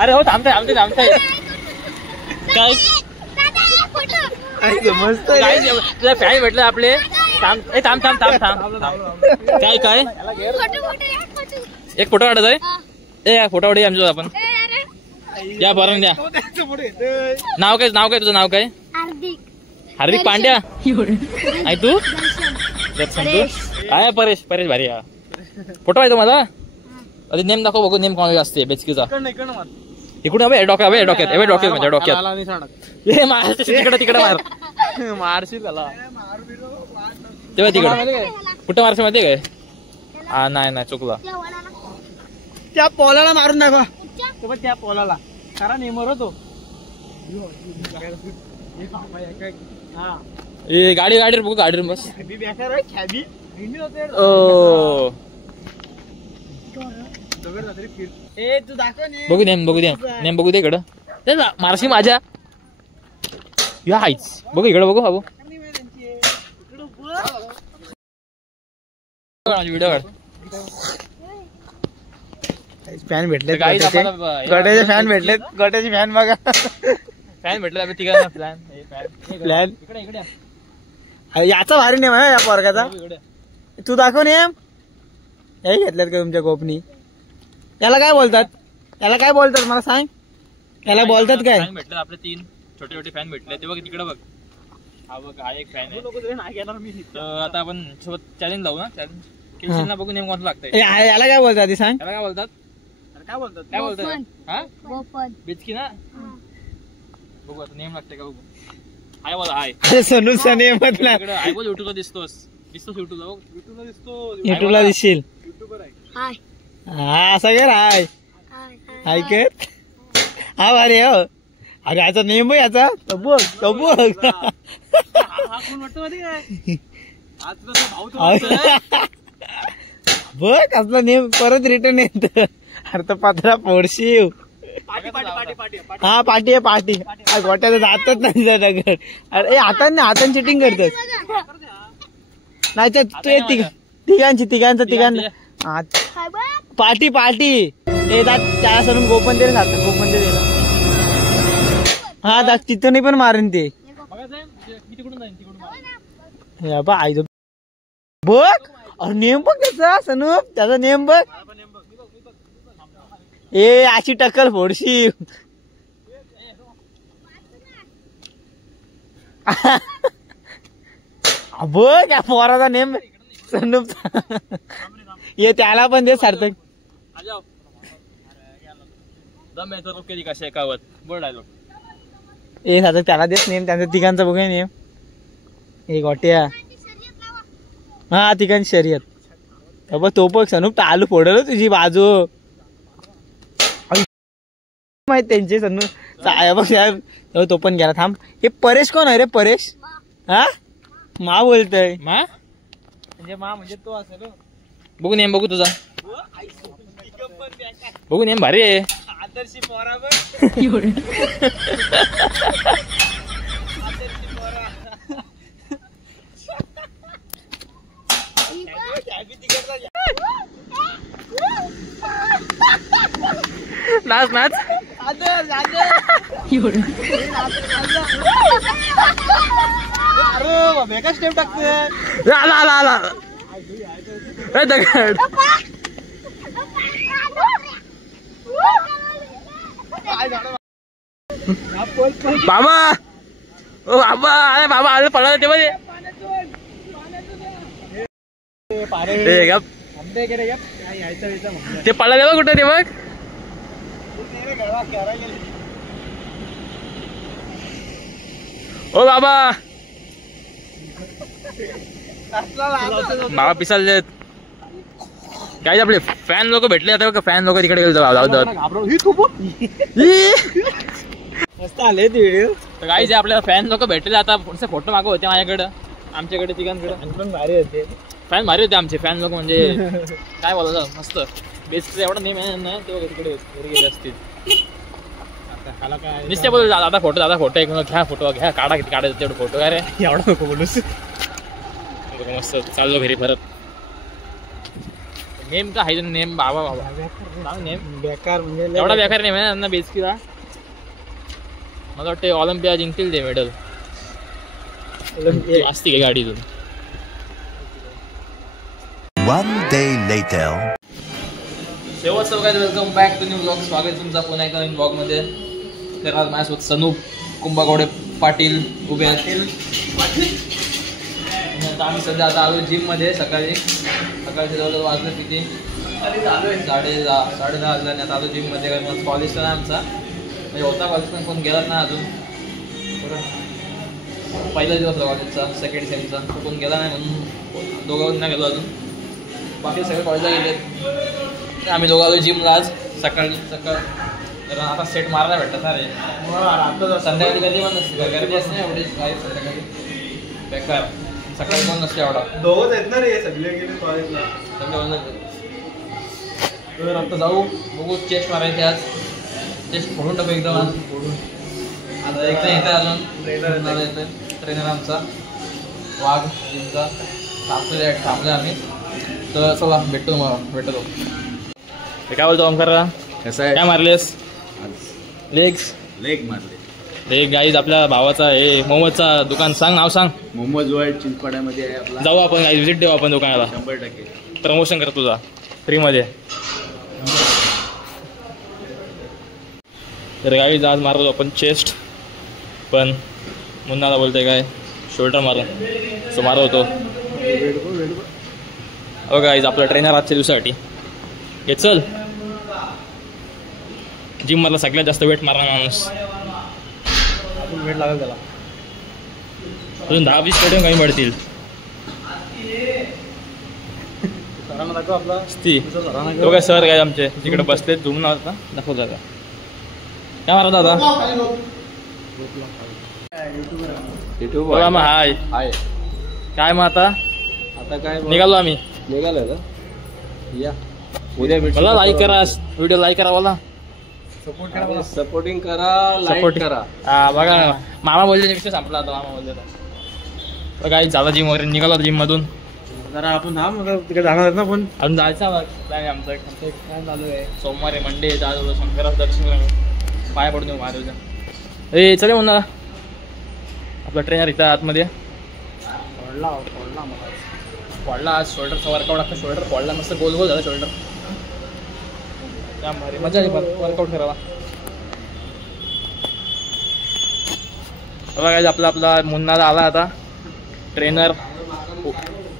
अरे हो थांबताय काय तुला फॅन भेटलं आपले. थांब काय एक फोटो काढत आहे. ए फोटो काढूया आमच्या आपण. या बरं द्या. नाव काय तुझं नाव काय? हार्दिक पांड्या. आणि तू दर्शन. तू काय परेश भारी. फोटो आहे तुम्हाला. अरे नेम दाखव बघू. नेम कोणाला असते बेचकीचा. इकडून डोक्यात माझ्या डोक्यात तिकडे मार मारशील त्याला तेव्हा तिकडे कुठं मारशील माहिती काय? हा नाही चुकला. त्या पोलाला मारून दाखवा. त्या पोलाला कारण नेमर होतो. गाडी बघू. गाडी बस. तू दाखव बघू दे इकडं. मारशी माझ्या या हायच बघू इकडं बघू बाबू. व्हिडिओ काढ. फॅन भेटले गड्याचे फॅन भेटलेत. गड्याचे फॅन बघा. फॅन भेटले तिघांना. प्लॅन याचा भारी नेम आहे या पोरगाचा. तू दाखव नेम. हे घेतल्यात का तुमच्या गोपनी? याला काय बोलतात मला सांग. याला बोलतात काय? भेटले आपले 3 छोटे फॅन भेटले. ते बघ तिकडे बघ. हा बघ हा एक फॅन आहे. आता आपण सोबत चॅलेंज लावू ना. चॅलेंज बघू नेम कोणतं लागतंय. याला काय बोलतात ते सांग. याला काय बोलतात हा बिचकी ना. बघू आता नेम लागते का बघू. हाय बोला हाय. सोनूचा नेम म्हटला. हाय बोल. युट्यूबला दिसतोस युट्यूबला दिसशील. हा असं कर. हाय ऐकत हा भारी हो. अरे याचा नेम याचा बघ. बघ असला नेम परत रिटर्न येत. अरे तर पात्रा फोडशीव. हा पार्टी आहे पार्टी. गोट्याला जातच नाही दगड. अरे हाताने चिटिंग करतोस नाही तर तू तिघांचा पार्टी त्याला सरून गोपन दे. गोपन दे. हा दाख तिथून पण मारेन ते. आई बघ. अरे नेम बघ त्याचा सनूप. त्याचा नेम बघ. अशी टक्कल फोडशी. बघ या पोराचा नेम सनूप. ये त्याला पण दे सार्थक. ए सार्थक त्याला देत नेम. त्यांचा तिघांचा बघ नेम. ए गोट्या. हा तिघांची शर्यत. बघ तो बघ सनूप आलू फोडल तुझी बाजू. माहित त्यांचे सनू बघ साहेब. तो पण गेला. थांब. हे परेश कोण आहे रे? परेश हा मा बोलतय. म्हणजे तो असेल. बघू नेम बघू तुझा. बघू नेम भारी आहे. आदर्शी पोरा नाच बेकार स्टेप टाकते. आला दगड. बाबा ओ बाबा. अरे बाबा आलं पडलं ते मध्ये. ते पडलं ते बघ कुठं. ते बघ ओ बाबा. बाबा पिसाल देत. काय आपले फॅन लोक भेटले. आता फॅन लोक तिकडे गेले. मस्त आले व्हिडिओ. तर काय जे आपल्याला फॅन लोक भेटले. आता फोटो मागव होते माझ्याकडे. आमच्याकडे तिघांकडे पण भारी होते. फॅन भारी होते आमचे फॅन लोक. म्हणजे काय बोलायचं मस्त. बेस्ट एवढा नेम नाही तेव्हा तिकडे गेले असतील. निश्चय बोल. दादा फोटो घ्या. फोटो घ्या. काढायचं तेवढं फोटो. काय रे एवढा नको बोलूस. मस्त चाललो घरी परत. नेम का आहे नेम बाबा बाबा नेम बेकार म्हणजे एवढा बेकार नेम आहे त्यांना बेसकीला. मला वाटतं ऑलिम्पिया जिंकतील ते मेडल असती का गाडीतून. शेवटचं काय welcome back to new blog. स्वागत तुमचा पुन्हा एकदा नवीन ब्लॉगमध्ये. तर आज माझ्यासोबत सनूप कुंभागवडे पाटील उभे असतील. आम्ही सध्या आता आलो जिममध्ये. सकाळचे जवळ वाजलं किती 10:30 वाजल्याने आता आलो जिममध्ये. कारण कॉलेज नाही आमचा म्हणजे होता कॉलेज पण कोण गेलाच नाही अजून. पहिला दिवस होता कॉलेजचा सेकंड सेमचा तो कोण गेला नाही म्हणून दोघांना नाही गेलो अजून. बाकी सगळे कॉलेजला गेलेत. आम्ही दोघं आलो जिमला आज सकाळ. तर आता सेट मारायला भेटतात ना रे. संध्याकाळी कधी पण नसते गर्दी असते एवढी काय संध्याकाळी बेकार. सकाळी पण नसते एवढा. दोघंच आहेत ना रे सगळे गेले कॉलेजला. तर आता जाऊ बघू चेस्ट मारायचे आज. चेस्ट फोडून टाकू एकदम आज फोडून. आता एकदा येतं अजून ट्रेनर आमचा वाघ जिमचा थांबले आम्ही. तर चला भेटतो भेटतो. काय बोलतो ओमकारला कसं आहे काय मारलेस? लेग मारले. लेग गाईज आपल्या भावाचा हे मोमोजचा दुकान सांग नाव सांग. मोमोज वर्ल्ड चिंचपाड्यामध्ये आहे आपला. जाऊ आपण गाईज व्हिजिट देऊ आपण दुकानाला. 100% प्रमोशन कर तुझा फ्रीमध्ये. तर गाईज आज मारतो आपण चेस्ट. पण मुन्नाला बोलतोय काय शोल्डर मारून सो मारत होतो. हो गाईज आपला ट्रेनर आजच्या दिवसासाठी हे चल. जिम मधला सगळ्यात जास्त वेट मारणार माणूस. वेट लागेल त्याला अजून 10-20 कटून कमी पडतील. तो काय सर काय आमचे तिकडे बसले झुमून आता दाखव जागा काय मारत आता. युट्यूब हाय हाय काय मग आता काय निघालो आम्ही. निघालोय का या उद्या मला लाईक करा व्हिडिओ लाईक करा मला. सपोर्टिंग करा लाईक करा. हा बघा मामा बोलले विषय संपला आता. मामा बोलले तर काही झाला जिम वगैरे निघालो जिम मधून. जरा आपण तिकडे जाणार ना पण अजून जायचं आमचं काय चालू आहे. सोमवारी मंडे जायचं शंकराचं दर्शन पाया पडून देऊ महादेवच्या. ए चले म्हणा आपला ट्रेनर इथं आतमध्ये पडला आज. शोल्डरचा वर्कआउट आता शोल्डर पडला मस्त गोल गोल झाला शोल्डर. त्यामुळे मजा आली वर्कआउट करायला. बघा आपला मुन्नाला आला आता ट्रेनर.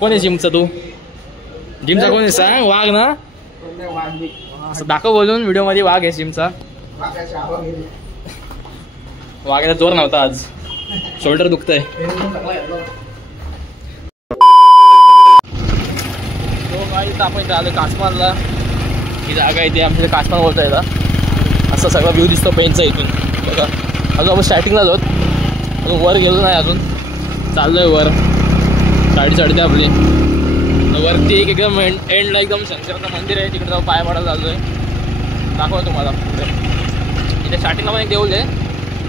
कोण आहे जिमचा तू? जिमचा कोण आहे सांग. वाघ ना असं दाखव बोलून व्हिडिओ मध्ये. वाघ आहे जिमचा. वाघाचा जोर नव्हता आज. शोल्डर दुखतंय. आपण इथं आलो कासमानला. ही जागा इथे आमच्या कासमान बोलता येतं. असं सगळा व्ह्यू दिसतो पेनचा इथून बघा. अजून आपण स्टार्टिंगला जाऊत. अजून वर गेलो नाही अजून. चाललोय वर. गाडी चढते आपली. वरती एकदम एंडला एकदम शंकराचं मंदिर आहे. तिकडे जाऊन पाया पडायला चाललोय. दाखवा तुम्हाला इथे स्टार्टिंगला पण एक देऊळ आहे.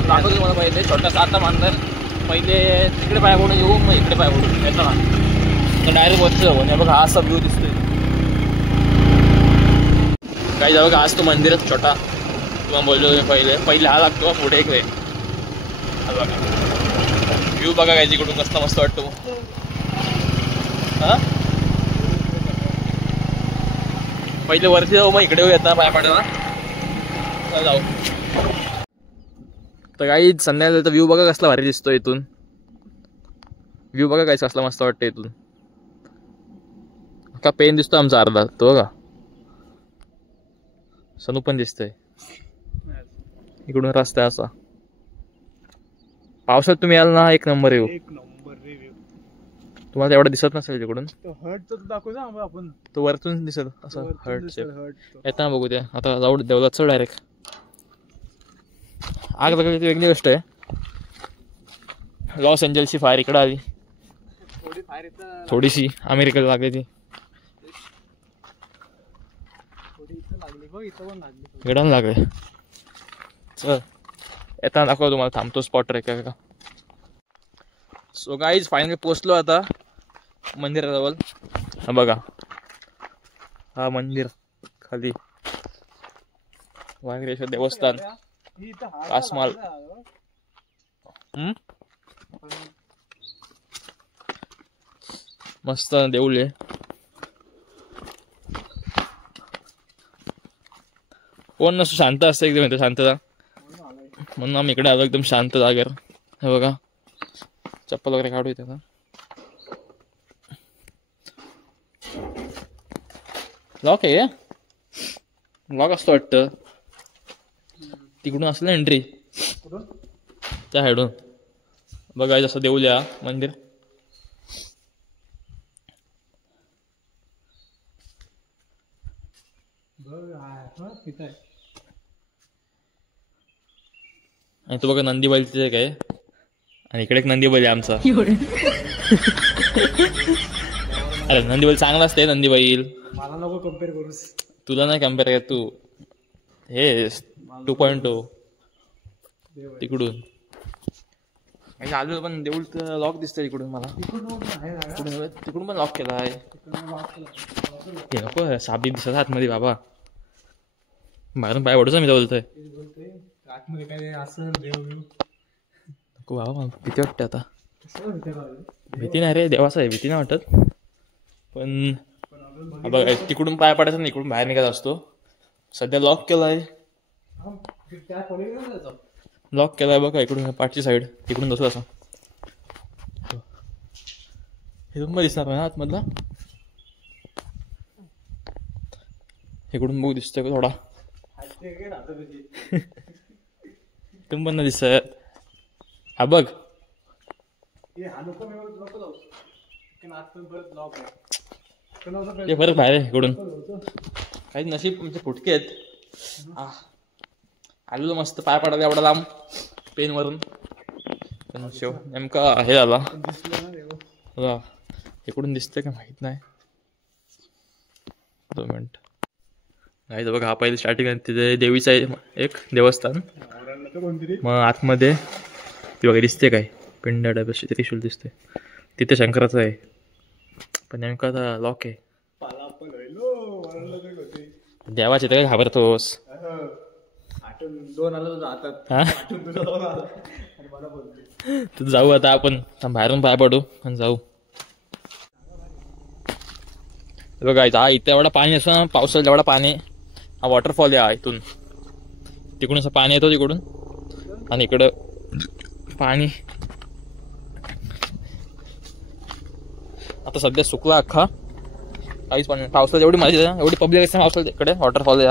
दाखवतो तुम्हाला पहिले छोटासा आता बांधणार. पहिले तिकडे पाया पडून येऊ मग इकडे पाया पडून येतो ना. तर डायरेक्ट वरती जाऊ. आणि बघा हा असा व्ह्यू दिसतोय. काही जाऊ का आज तो मंदिरच छोटा तुम्हाला बोललो पहिले हा लागतो पुढे एक वे. हा बघा व्ह्यू बघा काय तिकडून कसला मस्त वाटतो. हा पहिले वरती जाऊ मग इकडे येतात पाया पडायला जाऊ. तर काही संध्याकाळचा व्ह्यू बघा कसला भारी दिसतो इथून. व्ह्यू बघा काय कसला मस्त वाटतं इथून. का पेन दिसतो आमचा अर्धा तो बघा. सनू पण दिसतंय इकडून रस्ता असा. पावसात तुम्ही याल ना एक नंबर येऊ. तुम्हाला एवढं दिसत नसेल तिकडून. आपण तो वरतून दिसत असं हर्ट येताना बघू द्या. आता जाऊ देवलात चढ डायरेक्ट. आग लागली ती वेगळी गोष्ट आहे. लॉस एंजल्सची फायर इकडे आली थोडीशी. अमेरिकेला लागली ती इकडं लागले. चल येताना दाखवा तुम्हाला. थांबतो स्पॉट रे का. सो गाईज फायनली पोचलो आता मंदिराजवळ. हा बघा हा मंदिर खाली वाघरेश्वर देवस्थान कासमाल. मस्त देऊळ आहे. कोण नसतो, शांत असतं एकदम इथे, शांतता. म्हणून आम्ही इकडे आलो एकदम शांत जागेवर. हे बघा चप्पल वगैरे काढू इथे. लॉक आहे, लॉक असतो वाटतं. तिकडून असलं ना एंट्री त्या साईडून. बघा जसं देऊल्या मंदिर. आणि तो बघा नंदी बैल तिथे काय. आणि इकडे एक नंदी बैल आहे आमचा. अरे नंदी बैल चांगला असते. नंदी बैल मला नको कम्पेअर करूस. तुला नाही कम्पेअर कर तू. हे 2.0 तिकडून आलो. पण देऊळ लॉक दिसतंय इकडून मला. तिकडून पण लॉक केला आहे. हे नको साबी दिसत आतमध्ये बाबा. बाहेरून पाय पडूच मी बोलतोय. आतमध्ये काय असं देव नको बाबा, भीती वाटते आता. भीती नाही रे, देवाचं आहे. भीती नाही वाटत. पण बघा तिकडून पाय पडायचा नाही, इकडून बाहेर निघायचा असतो. सध्या लॉक केलाय. लॉक केलाय बघा इकडून पाठची साईड. तिकडून बसू असं. हे तुम्हाला दिसणार ना आतमधला. इकडून बघू दिसतोय का थोडा. तुम्ही पण नाही दिसत. हा बघ ते बरं बाहेर आहे इकडून. काही नशीब तुमचे फुटके आहेत. आलेलो मस्त पाय पडायला एवढा लांब पेन वरून. पण शेव नेमका हे झाला. इकडून दिसतंय का माहित नाही. 2 मिनिट. नाही तर बघा हा पहिले स्टार्टिंग तिथे देवीचं आहे एक देवस्थान. मग आतमध्ये ती वगैरे दिसते काय पिंड डब्याची त्रिशूल दिसते. तिथे शंकराचं आहे. पण नेमका आता लॉक आहे. देवाचे तर काय घाबरतोस. तू जाऊ आता आपण बाहेरून पाय पडू आणि जाऊ. बघा हा इथे एवढा पाणी असं पावसाळ्यात एवढा पाणी. हा वॉटरफॉल आहे इथून. तिकडून असं पाणी येतो तिकडून. आणि इकडं पाणी आता सध्या सुकला अख्खा. काहीच पाणी पावसाळ्यात एवढी मजा आहे, एवढी पब्लिक असते पावसाळ्यात इकडे वॉटरफॉल आहे.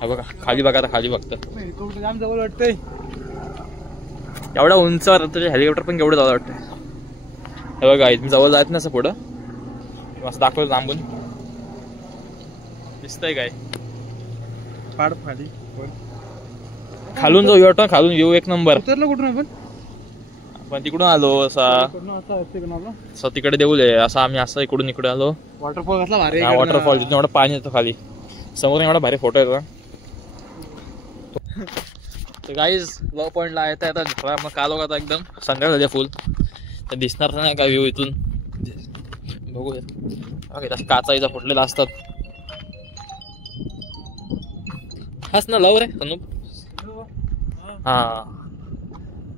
हा बघा खाली बघा आता खाली बघतं. जवळ वाटतंय एवढा उंचावर तुझे हेलिकॉप्टर पण केवढं जावं वाटतंय. हे बघा इथून जवळ जायचं ना असं पुढं. असं दाखवलं लांबून दिसतंय काय. पाड खाली खालून जाऊ वाटतं. खालून येऊ एक नंबर. उतरलं कुठून आपण. पण तिकडून आलो असा तिकडे देऊ दे असं. आम्ही असं इकडून इकडे आलो. वॉटरफॉल कसला भारी. वॉटरफॉल तिथून एवढं पाणी येतं खाली. समोर एवढा भारी फोटो येतो. गाईज लो पॉईंटला येता येतात मग कालो आता एकदम संध्याकाळ झाली फुल. तर दिसणार नाही का व्ह्यू इथून. बघूया ओके. काचाईचा फुटलेला असतात. हाच ना लव रे अनुप. हा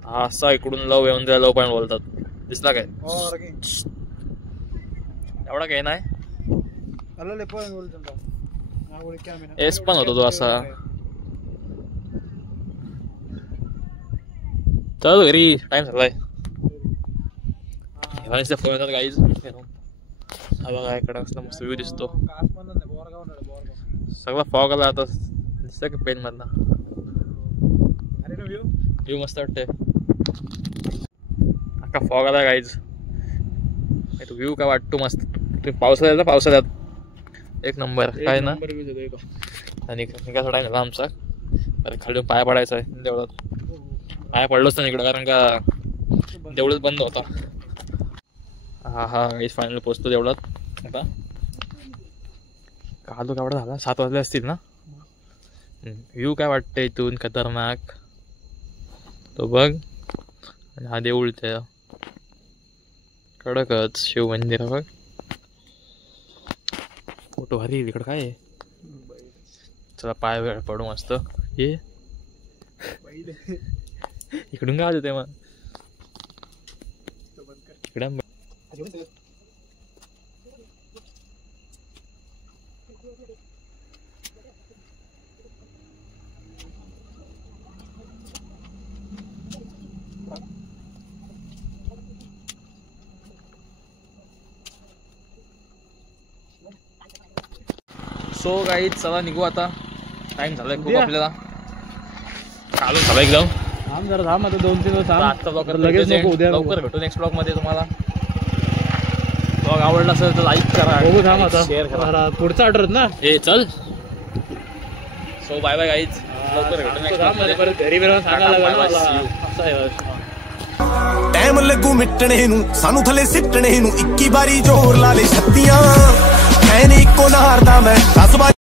हा असा इकडून लव येऊन त्याला लव पॉईंट बोलतात. दिसला काय. एवढा काही नाही. एस पण होतो तो असा. चल घरी टाइम झालाय. फोन येतात गाईज. हा बघा इकडे असला मस्त व्ह्यू दिसतो. सगळा फॉग आला आता. दिसतंय का पेन मधला व्ह्यू मस्त वाटतंय. अख्खा फॉग आला गाईज. तो व्ह्यू काय वाटतो मस्त. तुम्ही पावसाळ्यात पावसाळ्यात एक नंबर काय ना. आणि निघायचा टाइम झाला आमचा. अरे खाली पाय पडायचा आहे देवळात. पाय पडलोच नाही इकडं कारण का देवळच बंद होता. हा हा गाईज फायनल पोचतो देवळात आता. कालो केवढा झाला 7 वाजले असतील ना. व्ह्यू काय वाटतं इथून खतरनाक. तो बघ. आणि हा देऊळ त्या कडकच शिव मंदिर बघ. फोटो भारी इकडं काय आहे. चला पाय वेळ पडू मस्त. ये इकडून काय होते मग इकडं. सो गाईज चला निघू आता. टाइम झालाय खूप आपल्याला. चालू झालं एकदम. जरा थांब आता 2-3 दिवस. आजचा ब्लॉग लगेच नको, उद्या लवकर भेटू नेक्स्ट ब्लॉग मध्ये. तुम्हाला ब्लॉग आवडला असेल तर लाईक करा. बघू थांब आता. शेअर करा. पुढचा ऑर्डर ना. हे चल. So bye bye guys. लवकर भेटू नेक्स्ट ब्लॉग मध्ये. परत घरी वेळ सांगायला लागला. ਟਾਈਮ ਲੱਗੂ ਮਿਟਣੇ ਨੂੰ ਸਾਨੂੰ ਥੱਲੇ ਸਿੱਟਣੇ ਨੂੰ 21 ਵਾਰੀ ਜ਼ੋਰ ਲਾ ਲੈ ਛੱਤੀਆਂ ਐ ਨੀ ਇੱਕੋ ਨਾਰ ਦਾ ਮੈਂ